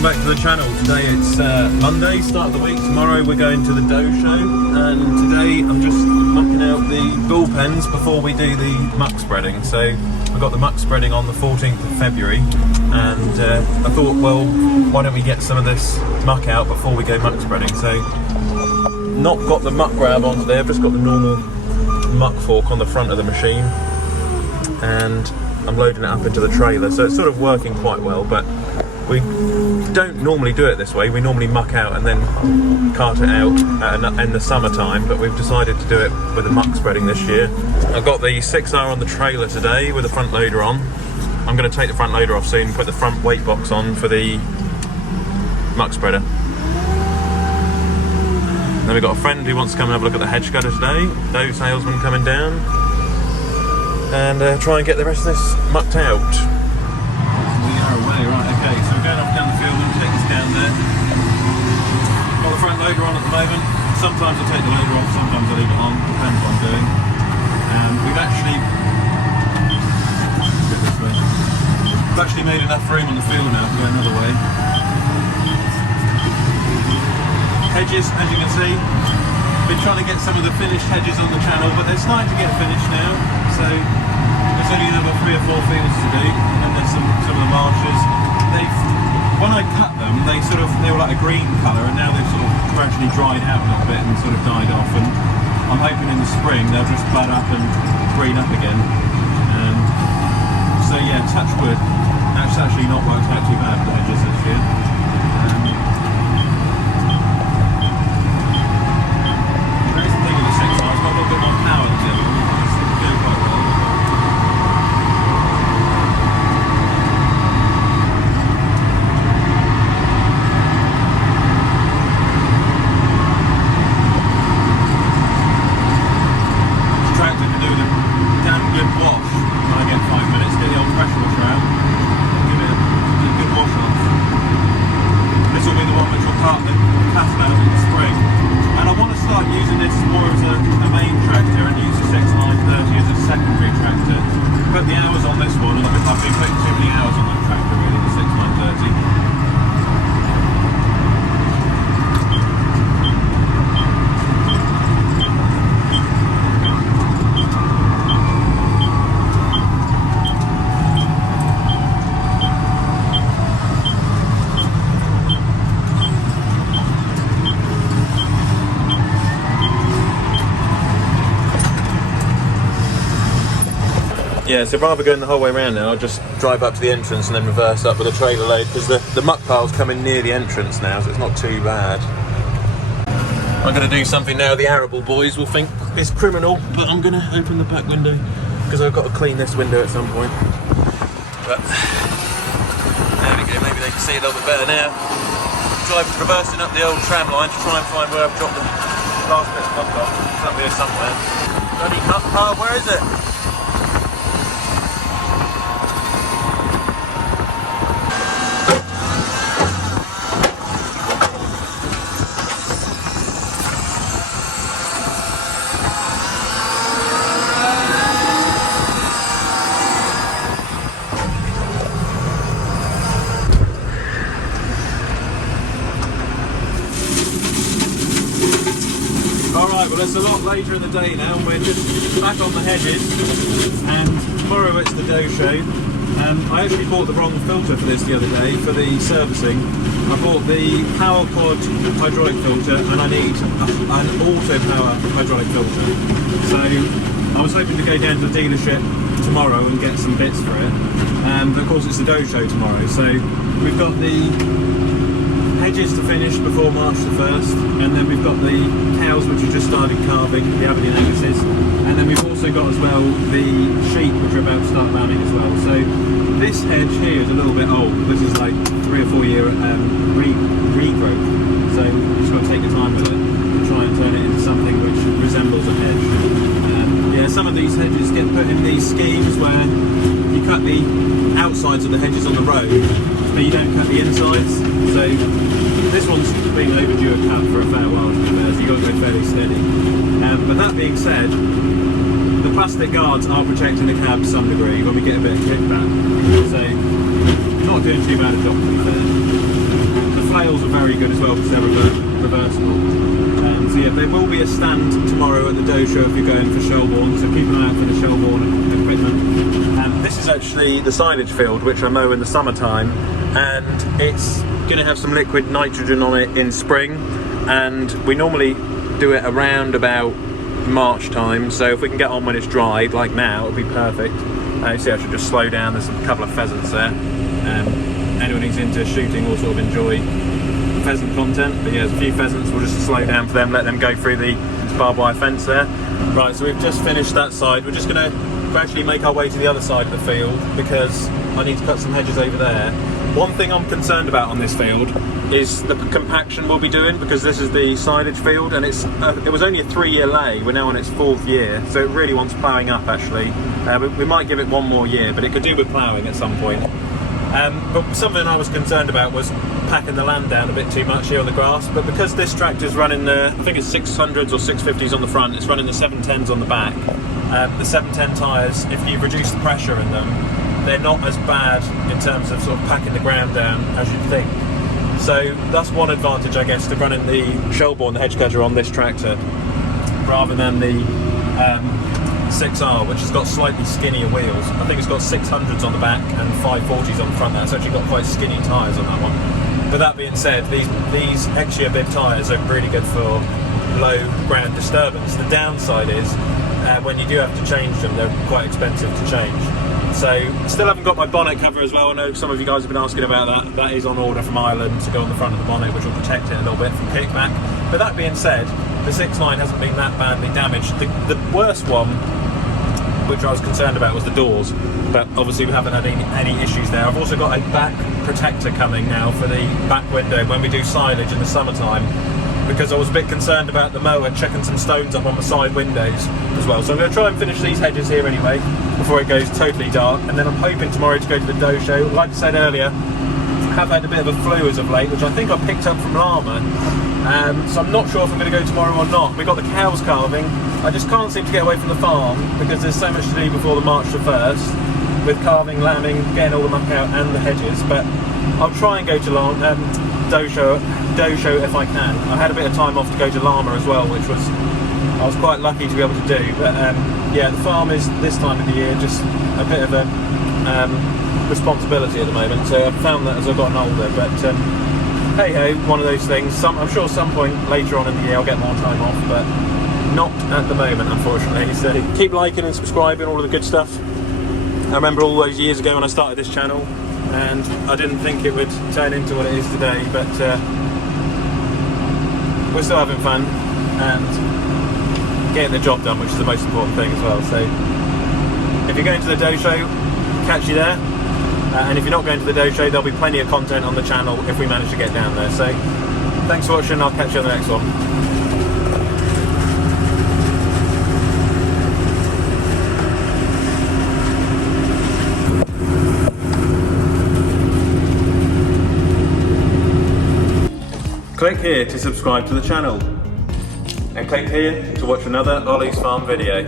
welcome back to the channel. Today it's Monday, start of the week. Tomorrow we're going to the dough show, and today I'm just mucking out the bullpens before we do the muck spreading. So I've got the muck spreading on the 14th of February, and I thought, well, why don't we get some of this muck out before we go muck spreading. So not got the muck grab on today, I've just got the normal muck fork on the front of the machine, and I'm loading it up into the trailer, so it's sort of working quite well. But we don't normally do it this way. We normally muck out and then cart it out in the summertime, but we've decided to do it with the muck spreading this year. I've got the 6R on the trailer today with the front loader on. I'm going to take the front loader off soon, put the front weight box on for the muck spreader. Then we've got a friend who wants to come and have a look at the Hedgecutter today, dough salesman coming down, and try and get the rest of this mucked out. We are away, right, okay, so we're going up down the field and take this down there. Got the front loader on at the moment. Sometimes I take the loader off, sometimes I leave it on, depends what I'm doing. We've actually made enough room on the field now to go another way. Hedges, as you can see, been trying to get some of the finished hedges on the channel, but they're starting to get finished now, so there's only another 3 or 4 fields to do, and there's some of the marshes. When I cut them, they were like a green colour, and now they've sort of gradually dried out a little bit and sort of died off, and I'm hoping in the spring they'll just bud up and green up again. So yeah, touch wood, that's actually not worked out too bad for the hedges this year. Yeah, so rather going the whole way around now, I'll just drive up to the entrance and then reverse up with a trailer load, because the muck pile's coming near the entrance now, so it's not too bad. I'm going to do something now the arable boys will think is criminal, but I'm going to open the back window, because I've got to clean this window at some point. But there we go, maybe they can see a little bit better now. Reversing up the old tram line to try and find where I've dropped the last bit of muck off. It's up here somewhere. Bloody muck pile, where is it? Alright, well it's a lot later in the day now, and we're just back on the hedges, and tomorrow it's the dough show. I actually bought the wrong filter for this the other day, for the servicing. I bought the Power Pod hydraulic filter, and I need an auto power hydraulic filter. So I was hoping to go down to the dealership tomorrow and get some bits for it, but of course it's the dough show tomorrow, so we've got the hedges to finish before March the 1st, and then we've got the cows which we just started calving, the Aberdeen Antics, and then we've also got as well the sheep which are about to start lambing as well. So this hedge here is a little bit old. This is like 3 or 4 year regrowth, so you've just got to take your time with it and try and turn it into something which resembles a hedge. Yeah, some of these hedges get put in these schemes where you cut the outsides of the hedges on the road, but you don't cut the insides. So this one's been overdue a cut for a fair while, to be fair, so you've got to go fairly steady. But that being said, the plastic guards are protecting the cab to some degree when we get a bit of kickback. So not doing too bad a job, to be fair. flails are very good as well because they're reversible. So yeah, there will be a stand tomorrow at the dough show if you're going for Shelbourne, so keep an eye out for the Shelbourne equipment. This is actually the silage field which I mow in the summertime, and it's going to have some liquid nitrogen on it in spring, and we normally do it around about March time, so if we can get on when it's dried, like now, it'll be perfect. You see I should just slow down, there's a couple of pheasants there. Anyone who's into shooting will sort of enjoy pheasant content, but yeah, there's a few pheasants, we'll just slow down for them, let them go through the barbed wire fence there. Right, so we've just finished that side, we're just going to gradually make our way to the other side of the field because I need to cut some hedges over there. One thing I'm concerned about on this field is the compaction we'll be doing, because this is the silage field and it was only a 3-year lay, we're now on its 4th year, so it really wants ploughing up actually. We might give it 1 more year, but it could do with ploughing at some point. But something I was concerned about was packing the land down a bit too much here on the grass, but because this tractor's running the, I think it's 600s or 650s on the front, it's running the 710s on the back. The 710 tyres, if you reduce the pressure in them, they're not as bad in terms of sort of packing the ground down as you'd think. So that's one advantage, I guess, to running the Shelbourne, the Hedgecutter, on this tractor rather than the 6R, which has got slightly skinnier wheels. I think it's got 600s on the back and 540s on the front. That's actually got quite skinny tyres on that one. But that being said, these extra bib tyres are really good for low ground disturbance. The downside is when you do have to change them, they're quite expensive to change. So, still haven't got my bonnet cover as well. I know some of you guys have been asking about that. That is on order from Ireland to go on the front of the bonnet, which will protect it a little bit from kickback. But that being said, the 6.9 hasn't been that badly damaged. The worst one, which I was concerned about, was the doors. But obviously we haven't had any issues there. I've also got a back protector coming now for the back window when we do silage in the summertime, because I was a bit concerned about the mower checking some stones up on the side windows as well. So I'm going to try and finish these hedges here anyway before it goes totally dark, and then I'm hoping tomorrow to go to the dough show. Like I said earlier, I have had a bit of a flu as of late, which I think I picked up from llama, so I'm not sure if I'm going to go tomorrow or not. We've got the cows calving. I just can't seem to get away from the farm because there's so much to do before the March the 1st with calving, lambing, getting all the muck out and the hedges, but I'll try and go to dough show if I can. I had a bit of time off to go to llama as well, which I was quite lucky to be able to do. But yeah, the farm is this time of the year just a bit of a responsibility at the moment. So I've found that as I've gotten older. But hey ho, one of those things. I'm sure some point later on in the year I'll get more time off, but not at the moment, unfortunately. So keep liking and subscribing, all of the good stuff. I remember all those years ago when I started this channel, and I didn't think it would turn into what it is today, but we're still having fun and getting the job done, which is the most important thing as well. So if you're going to the dough show, catch you there, and if you're not going to the dough show, there'll be plenty of content on the channel if we manage to get down there. So thanks for watching, I'll catch you on the next one. Click here to subscribe to the channel, and click here to watch another Olly's Farm video.